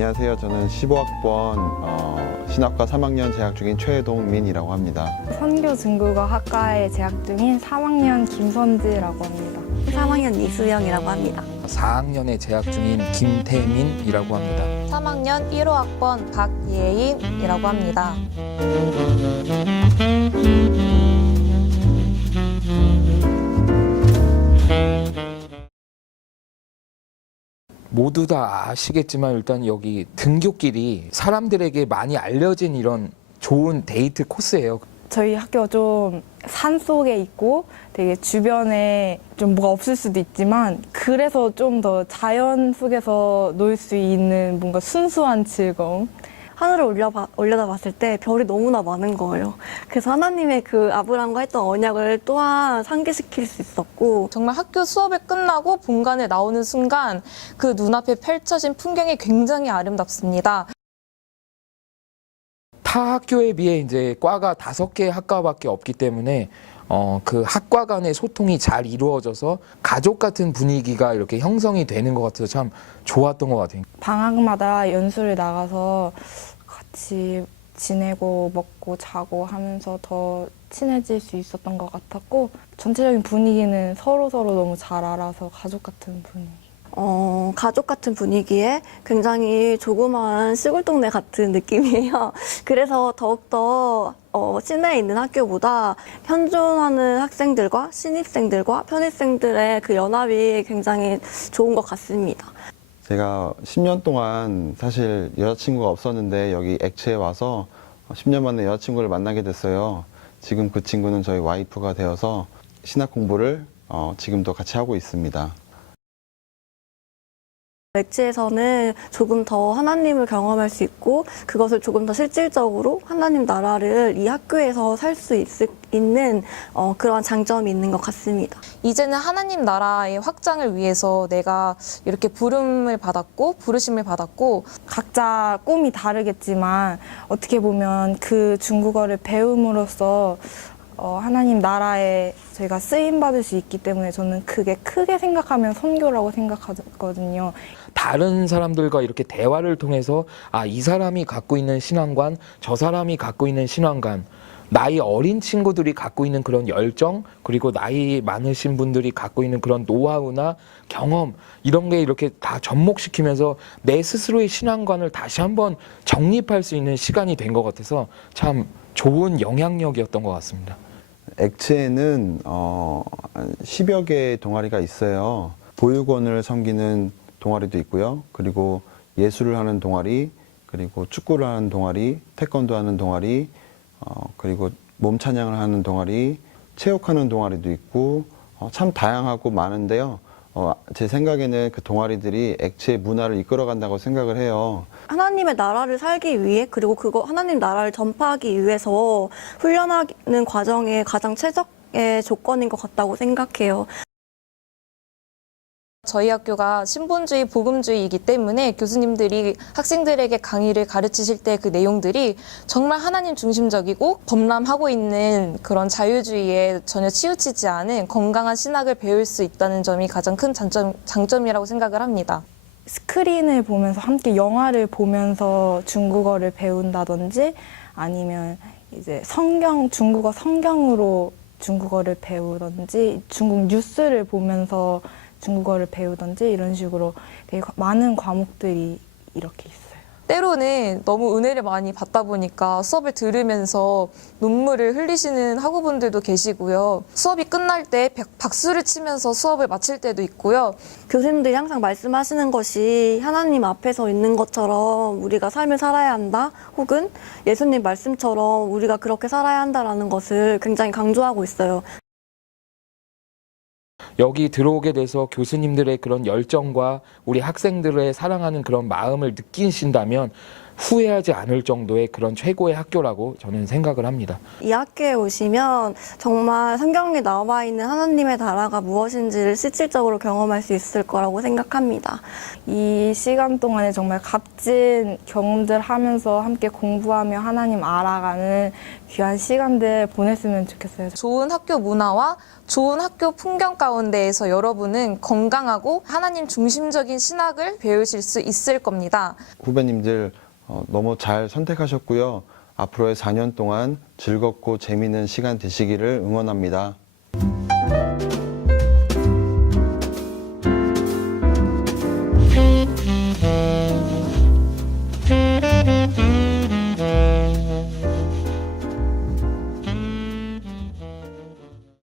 안녕하세요. 저는 15학번 어, 신학과 3학년 재학 중인 최동민이라고 합니다. 선교 중국어 학과에 재학 중인 3학년 김선지라고 합니다. 3학년 이수영이라고 합니다. 4학년에 재학 중인 김태민이라고 합니다. 3학년 1호 학번 박예인이라고 합니다. 모두 다 아시겠지만 일단 여기 등교길이 사람들에게 많이 알려진 이런 좋은 데이트 코스예요. 저희 학교가 좀 산 속에 있고 되게 주변에 좀 뭐가 없을 수도 있지만 그래서 좀 더 자연 속에서 놀 수 있는 뭔가 순수한 즐거움 하늘을 올려봐, 올려다 봤을 때 별이 너무나 많은 거예요. 그래서 하나님의 그 아브람과 했던 언약을 또한 상기시킬 수 있었고 정말 학교 수업이 끝나고 본관에 나오는 순간 그 눈앞에 펼쳐진 풍경이 굉장히 아름답습니다. 타 학교에 비해 이제 과가 다섯 개 학과밖에 없기 때문에 어, 그 학과 간의 소통이 잘 이루어져서 가족 같은 분위기가 이렇게 형성이 되는 것 같아서 참 좋았던 것 같아요. 방학마다 연수를 나가서 같이 지내고 먹고 자고 하면서 더 친해질 수 있었던 것 같았고 전체적인 분위기는 서로 서로 너무 잘 알아서 가족 같은 분위기. 어, 가족 같은 분위기에 굉장히 조그마한 시골 동네 같은 느낌이에요. 그래서 더욱더 어, 시내에 있는 학교보다 현존하는 학생들과 신입생들과 편입생들의 그 연합이 굉장히 좋은 것 같습니다. 제가 10년 동안 사실 여자친구가 없었는데 여기 액체에 와서 10년 만에 여자친구를 만나게 됐어요. 지금 그 친구는 저희 와이프가 되어서 신학 공부를 어, 지금도 같이 하고 있습니다. 렉치에서는 조금 더 하나님을 경험할 수 있고 그것을 조금 더 실질적으로 하나님 나라를 이 학교에서 살 수 있는 어, 그런 장점이 있는 것 같습니다. 이제는 하나님 나라의 확장을 위해서 내가 이렇게 부름을 받았고 부르심을 받았고 각자 꿈이 다르겠지만 어떻게 보면 그 중국어를 배움으로써 어, 하나님 나라에 저희가 쓰임 받을 수 있기 때문에 저는 그게 크게 생각하면 선교라고 생각하거든요. 다른 사람들과 이렇게 대화를 통해서 아, 이 사람이 갖고 있는 신앙관, 저 사람이 갖고 있는 신앙관, 나이 어린 친구들이 갖고 있는 그런 열정, 그리고 나이 많으신 분들이 갖고 있는 그런 노하우나 경험, 이런 게 이렇게 다 접목시키면서 내 스스로의 신앙관을 다시 한번 정립할 수 있는 시간이 된 것 같아서 참 좋은 영향력이었던 것 같습니다. 액체에는 어, 한 10여 개의 동아리가 있어요. 보육원을 섬기는 동아리도 있고요. 그리고 예술을 하는 동아리, 그리고 축구를 하는 동아리, 태권도 하는 동아리, 어, 그리고 몸 찬양을 하는 동아리, 체육하는 동아리도 있고 어, 참 다양하고 많은데요. 어, 제 생각에는 그 동아리들이 액체의 문화를 이끌어간다고 생각을 해요. 하나님의 나라를 살기 위해 그리고 그거 하나님 나라를 전파하기 위해서 훈련하는 과정에 가장 최적의 조건인 것 같다고 생각해요. 저희 학교가 신본주의 복음주의이기 때문에 교수님들이 학생들에게 강의를 가르치실 때 그 내용들이 정말 하나님 중심적이고 범람하고 있는 그런 자유주의에 전혀 치우치지 않은 건강한 신학을 배울 수 있다는 점이 가장 큰 장점, 장점이라고 생각을 합니다. 스크린을 보면서 함께 영화를 보면서 중국어를 배운다든지 아니면 이제 성경 중국어 성경으로 중국어를 배우든지 중국 뉴스를 보면서 중국어를 배우든지 이런 식으로 되게 많은 과목들이 이렇게 있어요. 때로는 너무 은혜를 많이 받다 보니까 수업을 들으면서 눈물을 흘리시는 학우분들도 계시고요. 수업이 끝날 때 백- 박수를 치면서 수업을 마칠 때도 있고요. 교수님들이 항상 말씀하시는 것이 하나님 앞에서 있는 것처럼 우리가 삶을 살아야 한다, 혹은 예수님 말씀처럼 우리가 그렇게 살아야 한다라는 것을 굉장히 강조하고 있어요. 여기 들어오게 돼서 교수님들의 그런 열정과 우리 학생들의 사랑하는 그런 마음을 느끼신다면 후회하지 않을 정도의 그런 최고의 학교라고 저는 생각을 합니다. 이 학교에 오시면 정말 성경에 나와 있는 하나님의 나라가 무엇인지를 실질적으로 경험할 수 있을 거라고 생각합니다. 이 시간 동안에 정말 값진 경험들 하면서 함께 공부하며 하나님 알아가는 귀한 시간들 보냈으면 좋겠어요. 좋은 학교 문화와 좋은 학교 풍경 가운데에서 여러분은 건강하고 하나님 중심적인 신학을 배우실 수 있을 겁니다. 후배님들 어, 너무 잘 선택하셨고요. 앞으로의 4년 동안 즐겁고 재미있는 시간 되시기를 응원합니다.